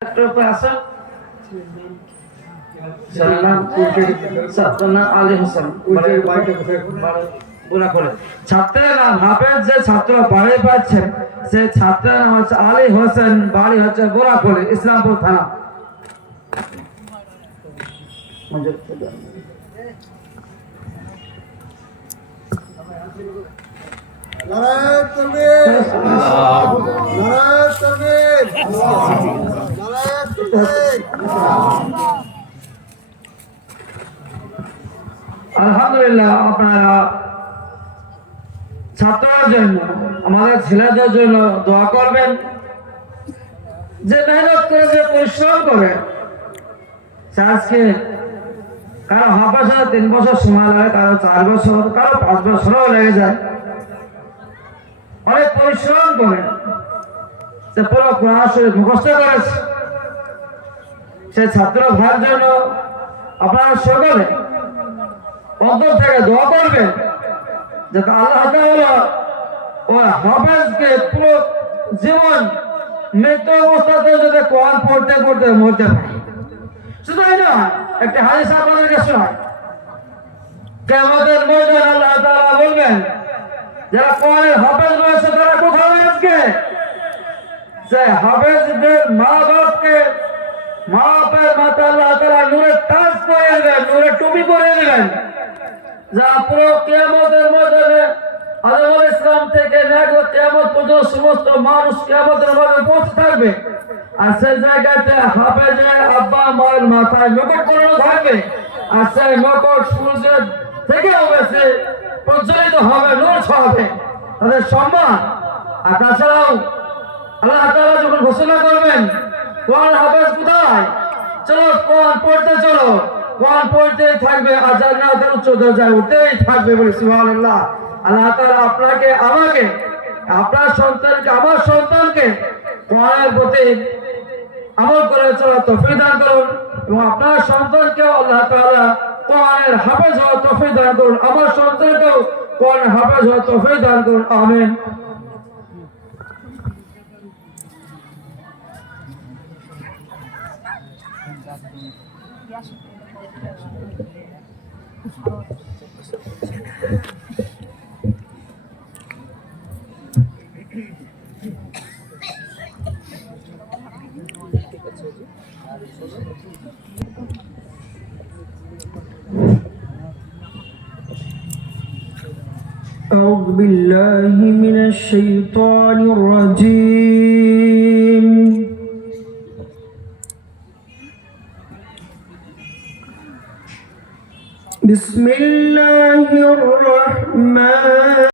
ছাত্রের নাম হাফেজ, যে ছাত্র বাড়ি পাচ্ছেন সে ছাত্রের নাম হচ্ছে আলী হোসেন, বাড়ি হচ্ছে বোরাখোলে, ইসলামপুর থানা। আলহামদুলিল্লাহ, আপনারা ছাত্রদের জন্য, আমাদের ছেলেদের জন্য দোয়া করবেন। যে মেহনত করে, যে পরিশ্রম করে, আজকে কারো হাফেজ 3 বছর সময় লাগে, কারো 4 বছর, কারো 5 বছরও লেগে যায়। অনেক পরিশ্রম করে সে পুরো কোরআন শরীফ মুখস্থ করেছে। সে ছাত্র ভাইয়ের জন্য আপনারা সকলে অন্তর থেকে দোয়া করবেন যাতে আল্লাহ তাআলা ওই হাফেজকে পুরো জীবন মৃত্যু অবস্থাতে যাতে কোরআন পড়তে পড়তে মরতে পারে। শুধু এই না, একটা হাদিস আপনাদেরকে শোনাই। কিয়ামতের ময়দানে আল্লাহ তাআলা বলবেন, যারা কোরআনের হাফেজ রয়েছে তারা কোথায় আজকে? যে হাফেজদের মা বাপকে, মা বাপের মাথা আল্লাহ তাআলা নূরের তাজ করে দেবেন, নূরের টুপি করে দেবেন, যা পুরো কিয়ামতের ময়দানে আদম আলাইহিস সালাম থেকে কিয়ামত পর্যন্ত সমস্ত মানুষ কিয়ামতের ময়দানে পৌঁছে থাকবে। আর সেই জায়গাতে হাফেজের আব্বা মায়ের মাথায় মুকুট পরানো থাকবে, আর সেই মুকুট সূর্যের থেকেও বেশি প্রজ্বলিত হবে, নূর ছড়াবে, তাদের সম্মান। আর তাছাড়াও আল্লাহ তাআলা যখন ঘোষণা করবেন কোরআন হাফেজ কোথায়, চলো কোরআন পড়তে চলো, কোরআন পড়তেই থাকবে, আর জান্নাতের উচ্চ দরজায় উঠতেই থাকবে বলে সুবহানাল্লাহ। আল্লাহ তাআলা আপনাকে, আমাকে, আপনার সন্তানকে, আমার সন্তানকে কোরআনের প্রতি আমল করে চলার তৌফিক দান করুন, এবং আপনার সন্তানকেও আল্লাহ তাআলা কোরআনের হাফেজ হওয়ার তৌফিক দান করুন, আমার সন্তানকেও কোরআনের হাফেজ হওয়ার তৌফিক দান করুন। আমিন। أعوذ بالله من الشيطان الرجيم. بسم الله الرحمن